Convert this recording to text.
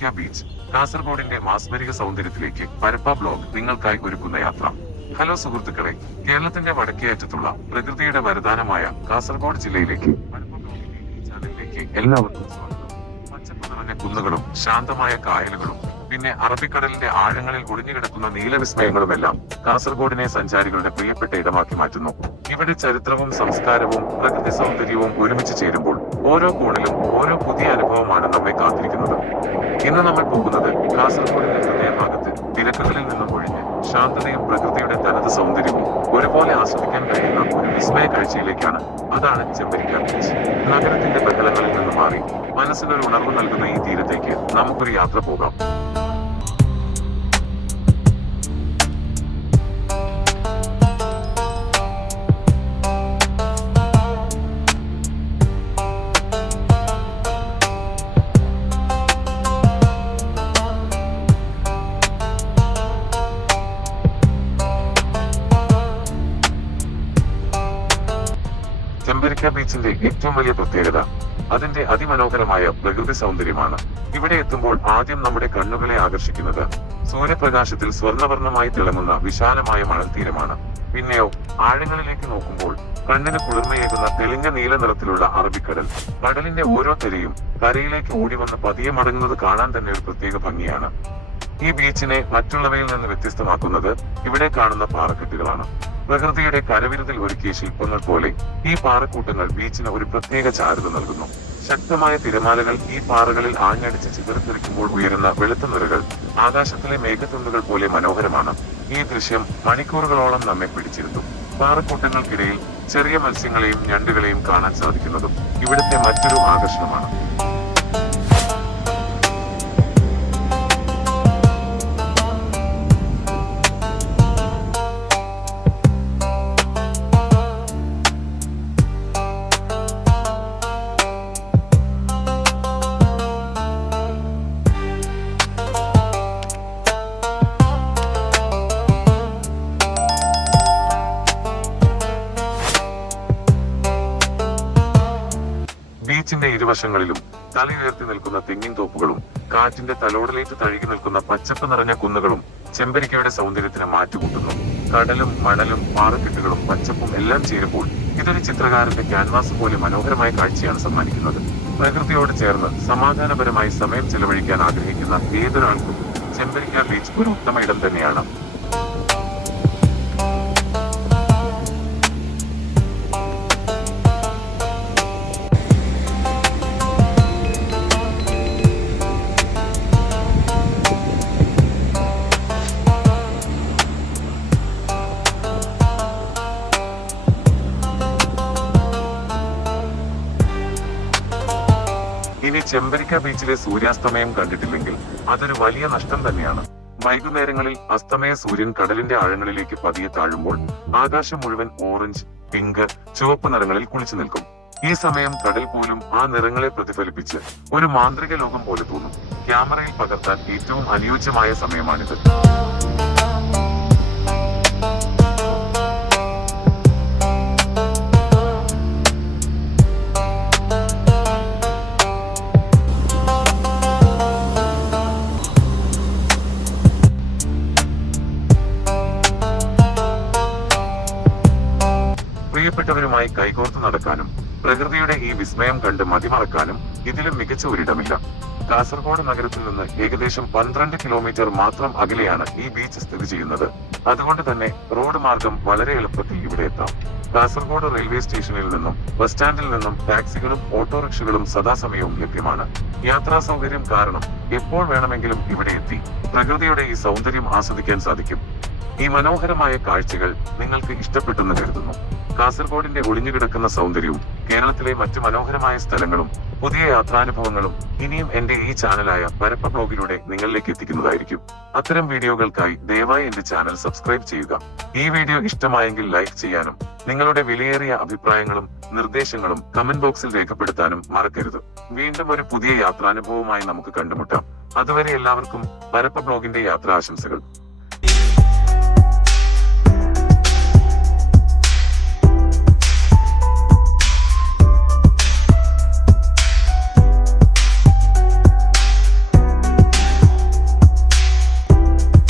Chembarika beach, കാസർഗോഡിന്റെ മാസ്മരിക സൗന്ദര്യത്തിലേക്ക് Parappa blog നിങ്ങൾക്കായി ഒരുക്കുന്ന യാത്ര. ഹലോ സുഹൃത്തുക്കളെ, കേരളത്തിന്റെ വടക്കേ അറ്റത്തുള്ള പ്രകൃതിയുടെ വരദാനമായ കാസർഗോഡ് ജില്ലയിലേക്ക് പരപ്പ ബ്ലോഗിന്റെ ഈ ചാനലിലേക്ക് എല്ലാവർക്കും സ്വാഗതം. പച്ചപ്പ് നിറഞ്ഞ കുന്നുകളും ശാന്തമായ കായലുകളും പിന്നെ അറബിക്കടലിന്റെ ആഴങ്ങളിൽ ഒളിഞ്ഞുകിടക്കുന്ന നീലവിസ്മയങ്ങളുമെല്ലാം കാസർഗോഡിനെ സഞ്ചാരികളുടെ പ്രിയപ്പെട്ട ഇടമാക്കി മാറ്റുന്നു. ഇവിടെ ചരിത്രവും സംസ്കാരവും പ്രകൃതി സൗന്ദര്യവും ഒരുമിച്ച് ചേരുമ്പോൾ ഓരോ കോണിലും ഓരോ പുതിയ അനുഭവമാണ് നമ്മെ കാത്തിരിക്കുന്നത്. ഇന്ന് നമ്മൾ പോകുന്നത് കാസർഗോഡിന്റെ ഹൃദയഭാഗത്ത് തിരക്കുകളിൽ നിന്നും ഒഴിഞ്ഞ് ശാന്തതയും പ്രകൃതിയുടെ തനത് സൗന്ദര്യവും ഒരുപോലെ ആസ്വദിക്കാൻ കഴിയുന്ന ഒരു വിസ്മയ കാഴ്ചയിലേക്കാണ്. അതാണ് ചെമ്പരിക്ക ബീച്ച്. നഗരത്തിന്റെ ബഹളങ്ങളിൽ നിന്ന് മാറി മനസ്സിനൊരു ഉണർവ് നൽകുന്ന ഈ തീരത്തേക്ക് നമുക്കൊരു യാത്ര പോകാം. ചെമ്പരിക്ക ബീച്ചിന്റെ ഏറ്റവും വലിയ പ്രത്യേകത അതിന്റെ അതിമനോഹരമായ പ്രകൃതി സൗന്ദര്യമാണ്. ഇവിടെ എത്തുമ്പോൾ ആദ്യം നമ്മുടെ കണ്ണുകളെ ആകർഷിക്കുന്നത് സൂര്യപ്രകാശത്തിൽ സ്വർണ്ണവർണ്ണമായി തിളങ്ങുന്ന വിശാലമായ മണൽത്തീരമാണ്. പിന്നെയോ ആഴങ്ങളിലേക്ക് നോക്കുമ്പോൾ കണ്ണിന് കുളിർമയേകുന്ന തെളിഞ്ഞ നീല നിറത്തിലുള്ള അറബിക്കടൽ. കടലിന്റെ ഓരോ തിരയും കരയിലേക്ക് ഓടി വന്ന് പതിയെ മടങ്ങുന്നത് കാണാൻ തന്നെ ഒരു പ്രത്യേക ഭംഗിയാണ്. ഈ ബീച്ചിനെ മറ്റുള്ളവയിൽ നിന്ന് വ്യത്യസ്തമാക്കുന്നത് ഇവിടെ കാണുന്ന പാറക്കെട്ടുകളാണ്. പ്രകൃതിയുടെ കരവിരുതിൽ ഒരുക്കിയ ശില്പങ്ങൾ പോലെ ഈ പാറക്കൂട്ടങ്ങൾ ബീച്ചിന് ഒരു പ്രത്യേക ചാരുത നൽകുന്നു. ശക്തമായ തിരമാലകൾ ഈ പാറകളിൽ ആഞ്ഞടിച്ച് ചിതറിത്തെറിക്കുമ്പോൾ ഉയരുന്ന വെളുത്ത നിറകൾ ആകാശത്തിലെ മേഘത്തുണ്ടുകൾ പോലെ മനോഹരമാണ്. ഈ ദൃശ്യം മണിക്കൂറുകളോളം നമ്മെ പിടിച്ചിരുത്തും. പാറക്കൂട്ടങ്ങൾക്കിടയിൽ ചെറിയ മത്സ്യങ്ങളെയും ഞണ്ടുകളെയും കാണാൻ സാധിക്കുന്നതും ഇവിടുത്തെ മറ്റൊരു ആകർഷണമാണ്. ബീച്ചിന്റെ ഇരുവശങ്ങളിലും തലയുയർത്തി നിൽക്കുന്ന തെങ്ങിൻ തോപ്പുകളും കാറ്റിന്റെ തലോടലേറ്റ് തഴുകി നിൽക്കുന്ന പച്ചപ്പ് നിറഞ്ഞ കുന്നുകളും ചെമ്പരിക്കയുടെ സൗന്ദര്യത്തിന് മാറ്റുകൂട്ടുന്നു. കടലും മണലും പാറക്കെട്ടുകളും പച്ചപ്പും എല്ലാം ചേരുമ്പോൾ ഇതൊരു ചിത്രകാരന്റെ ക്യാൻവാസ് പോലെ മനോഹരമായ കാഴ്ചയാണ് സമ്മാനിക്കുന്നത്. പ്രകൃതിയോട് ചേർന്ന് സമാധാനപരമായി സമയം ചെലവഴിക്കാൻ ആഗ്രഹിക്കുന്ന ഏതൊരാൾക്കും ചെമ്പരിക്ക ബീച്ച് ഒരു ഉത്തമ ഇടം തന്നെയാണ്. ഇനി ചെമ്പരിക്ക ബീച്ചിലെ സൂര്യാസ്തമയം കണ്ടിട്ടില്ലെങ്കിൽ അതൊരു വലിയ നഷ്ടം തന്നെയാണ്. വൈകുന്നേരങ്ങളിൽ അസ്തമയ സൂര്യൻ കടലിന്റെ ആഴങ്ങളിലേക്ക് പതിയെ താഴുമ്പോൾ ആകാശം മുഴുവൻ ഓറഞ്ച്, പിങ്ക്, ചുവപ്പ് നിറങ്ങളിൽ കുളിച്ചു നിൽക്കും. ഈ സമയം കടൽ പോലും ആ നിറങ്ങളെ പ്രതിഫലിപ്പിച്ച് ഒരു മാന്ത്രിക ലോകം പോലെ തോന്നും. ക്യാമറയിൽ പകർത്താൻ ഏറ്റവും അനുയോജ്യമായ സമയമാണിത്. പ്രിയപ്പെട്ടവരുമായി കൈകോർത്ത് നടക്കാനും പ്രകൃതിയുടെ ഈ വിസ്മയം കണ്ട് മതിമറക്കാനും ഇതിലും മികച്ച ഒരിടമില്ല. കാസർഗോഡ് നഗരത്തിൽ നിന്ന് ഏകദേശം 12 കിലോമീറ്റർ മാത്രം അകലെയാണ് ഈ ബീച്ച് സ്ഥിതി ചെയ്യുന്നത്. അതുകൊണ്ട് തന്നെ റോഡ് മാർഗം വളരെ എളുപ്പത്തിൽ ഇവിടെ എത്താം. കാസർഗോഡ് റെയിൽവേ സ്റ്റേഷനിൽ നിന്നും ബസ് സ്റ്റാൻഡിൽ നിന്നും ടാക്സികളും ഓട്ടോറിക്ഷകളും സദാസമയവും ലഭ്യമാണ്. യാത്രാ സൗകര്യം കാരണം എപ്പോൾ വേണമെങ്കിലും ഇവിടെ എത്തി പ്രകൃതിയുടെ ഈ സൗന്ദര്യം ആസ്വദിക്കാൻ സാധിക്കും. ഈ മനോഹരമായ കാഴ്ചകൾ നിങ്ങൾക്ക് ഇഷ്ടപ്പെട്ടെന്ന് കരുതുന്നു. കാസർഗോഡിന്റെ ഒളിഞ്ഞുകിടക്കുന്ന സൗന്ദര്യവും കേരളത്തിലെ മറ്റു മനോഹരമായ സ്ഥലങ്ങളും പുതിയ യാത്രാനുഭവങ്ങളും ഇനിയും എന്റെ ഈ ചാനലായ പരപ്പ ബ്ലോഗിലൂടെ നിങ്ങളിലേക്ക് എത്തിക്കുന്നതായിരിക്കും. അത്തരം വീഡിയോകൾക്കായി ദയവായി എന്റെ ചാനൽ സബ്സ്ക്രൈബ് ചെയ്യുക. ഈ വീഡിയോ ഇഷ്ടമായെങ്കിൽ ലൈക്ക് ചെയ്യാനും നിങ്ങളുടെ വിലയേറിയ അഭിപ്രായങ്ങളും നിർദ്ദേശങ്ങളും കമന്റ് ബോക്സിൽ രേഖപ്പെടുത്താനും മറക്കരുത്. വീണ്ടും ഒരു പുതിയ യാത്രാനുഭവവുമായി നമുക്ക് കണ്ടുമുട്ടാം. അതുവരെ എല്ലാവർക്കും പരപ്പ ബ്ലോഗിന്റെ യാത്രാ ആശംസകൾ.